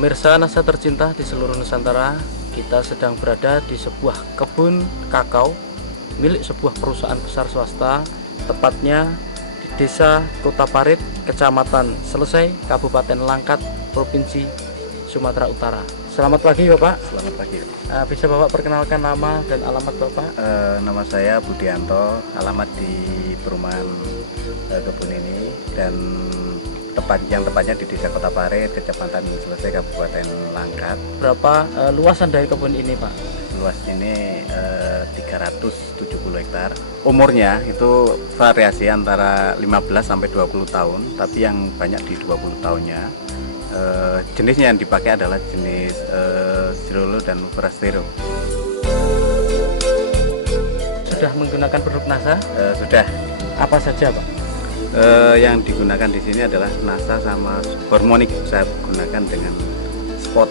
Pemirsa NASA tercinta di seluruh Nusantara, kita sedang berada di sebuah kebun kakao milik sebuah perusahaan besar swasta, tepatnya di Desa Kota Parit, Kecamatan Selesai, Kabupaten Langkat, Provinsi Sumatera Utara. Selamat pagi Bapak. Selamat pagi. Bisa Bapak perkenalkan nama dan alamat Bapak? Nama saya Budianto, alamat di perumahan kebun ini dan tepatnya di Desa Kota Parit, Kecamatan Selesai, Kabupaten Langkat. Berapa luasan dari kebun ini Pak? Luas ini 370 hektar. Umurnya itu variasi antara 15 sampai 20 tahun, tapi yang banyak di 20 tahunnya. Jenisnya yang dipakai adalah jenis Cirolo dan Forastero. Sudah menggunakan produk NASA? Sudah. Apa saja Pak? Yang digunakan di sini adalah NASA sama hormonik. Saya gunakan dengan spot.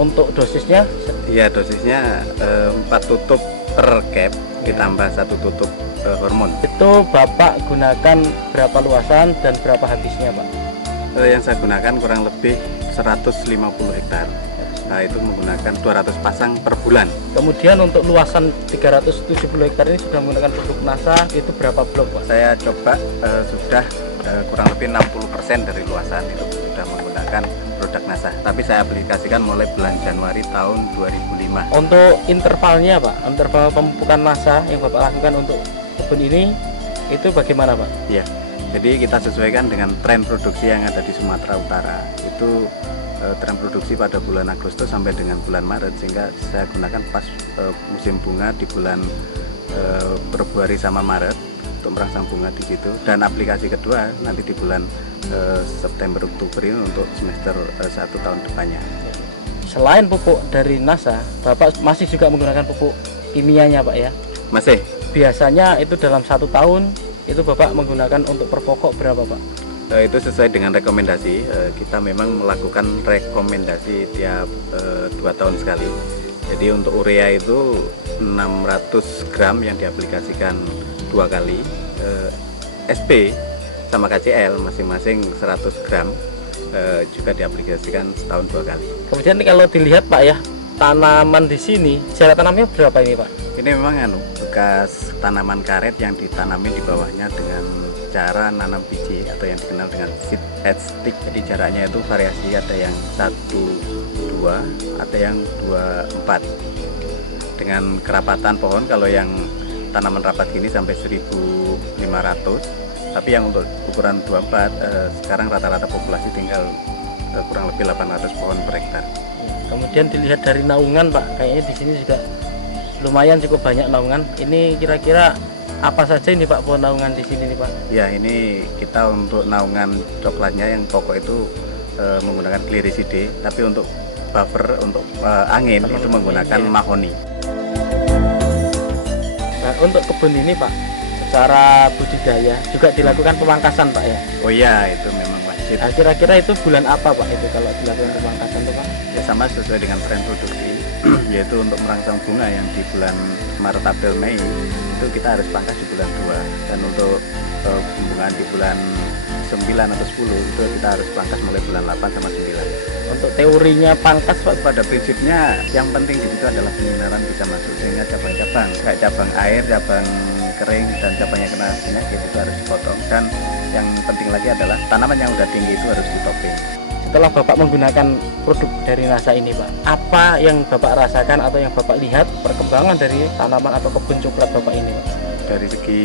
Untuk dosisnya? Iya, dosisnya 4 tutup per cap ditambah 1 tutup hormon. Itu Bapak gunakan berapa luasan dan berapa habisnya Pak? Yang saya gunakan kurang lebih 150 hektar. Nah, itu menggunakan 200 pasang per bulan. Kemudian untuk luasan 370 hektar ini sudah menggunakan produk NASA, itu berapa blok Pak? Saya coba sudah kurang lebih 60% dari luasan itu sudah menggunakan produk NASA. Tapi saya aplikasikan mulai bulan Januari tahun 2005. Untuk intervalnya Pak, interval pemupukan NASA yang Bapak lakukan untuk kebun ini, itu bagaimana Pak? Ya, jadi kita sesuaikan dengan tren produksi yang ada di Sumatera Utara. Itu tren produksi pada bulan Agustus sampai dengan bulan Maret, sehingga saya gunakan pas musim bunga di bulan Februari sama Maret untuk merangsang bunga di situ, dan aplikasi kedua nanti di bulan September Oktober ini untuk semester 1 tahun depannya. Selain pupuk dari NASA, Bapak masih juga menggunakan pupuk kimianya Pak ya? Masih. Biasanya itu dalam 1 tahun itu Bapak menggunakan untuk per pokok berapa Pak? Itu sesuai dengan rekomendasi. Kita memang melakukan rekomendasi tiap 2 tahun sekali. Jadi untuk urea itu 600 gram yang diaplikasikan 2 kali. SP sama KCL masing-masing 100 gram juga diaplikasikan setahun 2 kali. Kemudian kalau dilihat Pak ya, tanaman di sini jarak tanamnya berapa ini Pak? Ini memang bekas tanaman karet yang ditanami di bawahnya dengan cara nanam biji atau yang dikenal dengan seed head stick. Jadi jaraknya itu variasi, ada yang 1-2, ada yang 2-4. Dengan kerapatan pohon, kalau yang tanaman rapat gini sampai 1.500, tapi yang untuk ukuran 24 sekarang rata-rata populasi tinggal kurang lebih 800 pohon per hektar. Kemudian dilihat dari naungan Pak, kayaknya di sini juga lumayan cukup banyak naungan. Ini kira-kira apa saja ini Pak pohon naungan di sini nih Pak? Ya, ini kita untuk naungan coklatnya yang pokok itu menggunakan Gliricidae, tapi untuk buffer untuk angin itu menggunakan mahoni. Nah, untuk kebun ini Pak, secara budidaya juga dilakukan pemangkasan Pak ya? Oh iya, itu memang wajib. Nah, kira-kira itu bulan apa Pak itu kalau dilakukan pemangkasan itu Pak? Ya, sama sesuai dengan tren produksi, yaitu untuk merangsang bunga yang di bulan Maret, April, Mei itu kita harus pangkas di bulan 2, dan untuk pembungaan di bulan 9 atau 10 itu kita harus pangkas mulai bulan 8 sama 9. Untuk teorinya pangkas Pak? Pada prinsipnya yang penting di situ adalah penyinaran bisa masuk, sehingga cabang-cabang kayak cabang air, cabang kering, dan cabang yang kena penyakit itu harus dipotong. Dan yang penting lagi adalah tanaman yang udah tinggi itu harus ditoping. Setelah Bapak menggunakan produk dari NASA ini Pak, apa yang Bapak rasakan atau yang Bapak lihat perkembangan dari tanaman atau kebun coklat Bapak ini Pak? Dari segi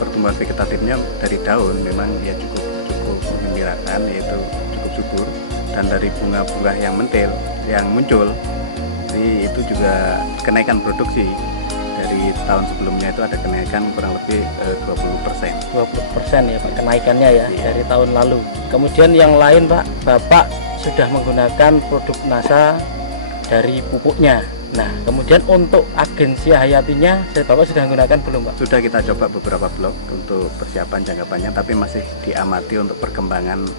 pertumbuhan vegetatifnya dari daun memang ya cukup menggembirakan, yaitu cukup subur, dan dari bunga-bunga yang mentil yang muncul, jadi itu juga kenaikan produksi. Dari tahun sebelumnya itu ada kenaikan kurang lebih 20%. 20% ya Pak kenaikannya ya, Iya. dari tahun lalu. Kemudian yang lain Pak, Bapak sudah menggunakan produk NASA dari pupuknya. Nah, kemudian untuk agensi hayatinya, Bapak sudah menggunakan belum Pak? Sudah kita coba beberapa blok untuk persiapan jangka panjang, tapi masih diamati untuk perkembangan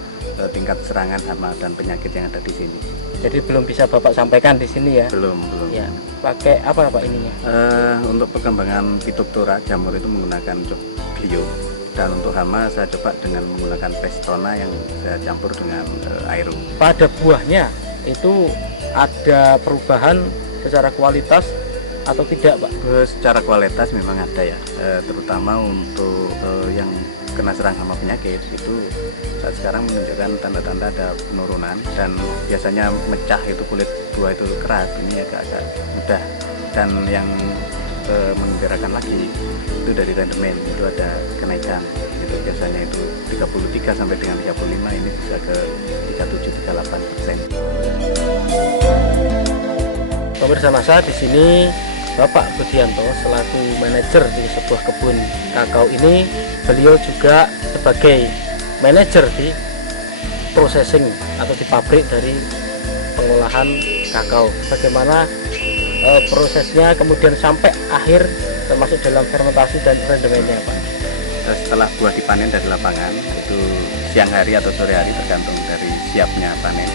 tingkat serangan hama dan penyakit yang ada di sini. Jadi belum bisa Bapak sampaikan di sini ya? Belum. Ya, pakai apa Pak ininya? Untuk perkembangan Phytophthora jamur itu menggunakan Glio, dan untuk hama saya coba dengan menggunakan Pestona yang saya campur dengan Aero. Pada buahnya itu ada perubahan secara kualitas atau tidak, Pak? Secara kualitas memang ada ya, terutama untuk yang kena serang hama penyakit itu saat sekarang menunjukkan tanda-tanda ada penurunan, dan biasanya mecah itu kulit buah itu keras, ini agak-agak mudah. Dan yang menggembirakan lagi itu dari rendemen itu ada kenaikan, itu biasanya itu 33 sampai dengan 35, ini bisa ke 37-38%. Pemirsa Nasa, di sini Bapak Budianto selaku manajer di sebuah kebun kakao ini, beliau juga sebagai manajer di processing atau di pabrik dari pengolahan kakao. Bagaimana prosesnya kemudian sampai akhir, termasuk dalam fermentasi dan rendemennya, Pak? Setelah buah dipanen dari lapangan, itu siang hari atau sore hari tergantung dari siapnya panen,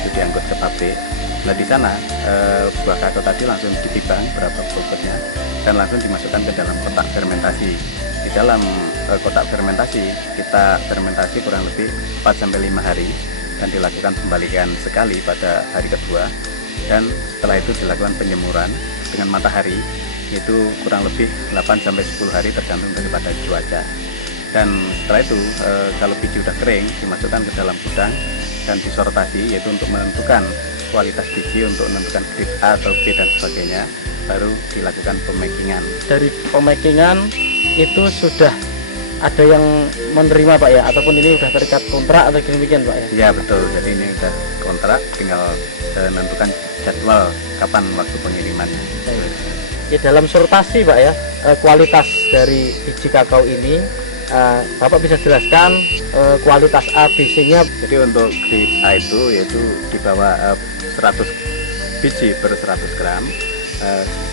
itu diangkut ke pabrik. Nah, di sana buah kakao tadi langsung ditimbang berapa bobotnya dan langsung dimasukkan ke dalam kotak fermentasi. Di dalam kotak fermentasi kita fermentasi kurang lebih 4-5 hari dan dilakukan pembalikan sekali pada hari kedua, dan setelah itu dilakukan penjemuran dengan matahari itu kurang lebih 8-10 hari tergantung daripada cuaca. Dan setelah itu kalau biji udah kering dimasukkan ke dalam gudang dan disortasi, yaitu untuk menentukan kualitas biji, untuk menentukan grade A atau B dan sebagainya, baru dilakukan pemakingan. Dari pemakingan itu sudah ada yang menerima, Pak, ya, ataupun ini sudah terikat kontrak atau demikian, Pak, ya? Iya betul, jadi ini sudah kontrak, tinggal menentukan jadwal kapan waktu pengirimannya. Ya, dalam sortasi, Pak, ya, kualitas dari biji kakao ini, Bapak bisa jelaskan kualitas A, B, C-nya? Jadi untuk grade A itu yaitu di bawah 100 biji per 100 gram,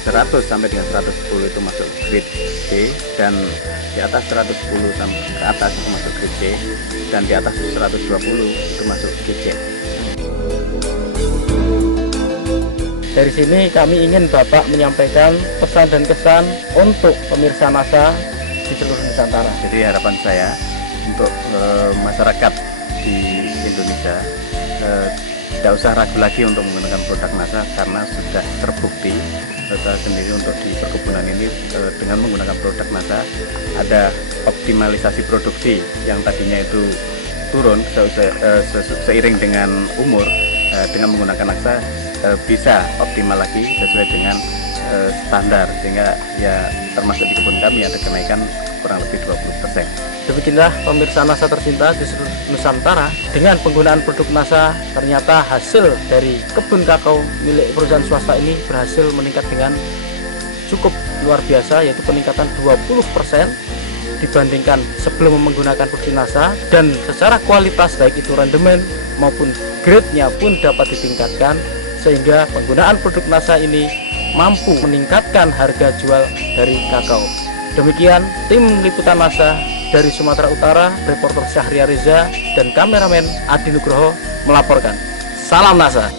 100 sampai dengan 110 itu masuk grade B, dan di atas 110 sampai ke atas itu masuk grade C, dan di atas 120 itu masuk grade C. Dari sini kami ingin Bapak menyampaikan pesan dan kesan untuk pemirsa Nasa di seluruh Nusantara. Jadi harapan saya untuk masyarakat di Indonesia tidak usah ragu lagi untuk menggunakan produk Nasa, karena sudah terbukti saya sendiri untuk di perkebunan ini dengan menggunakan produk Nasa ada optimalisasi produksi yang tadinya itu turun seiring dengan umur, dengan menggunakan Nasa bisa optimal lagi sesuai dengan standar, sehingga ya termasuk di kebun kami ada kenaikan kurang lebih 20%. Demikianlah pemirsa Nasa tercinta di seluruh Nusantara, dengan penggunaan produk Nasa ternyata hasil dari kebun kakao milik perusahaan swasta ini berhasil meningkat dengan cukup luar biasa, yaitu peningkatan 20% dibandingkan sebelum menggunakan produk Nasa, dan secara kualitas baik itu rendemen maupun grade-nya pun dapat ditingkatkan, sehingga penggunaan produk Nasa ini mampu meningkatkan harga jual dari kakao. Demikian tim liputan Nasa dari Sumatera Utara, reporter Syahria Reza dan kameramen Adi Nugroho melaporkan. Salam Nasa.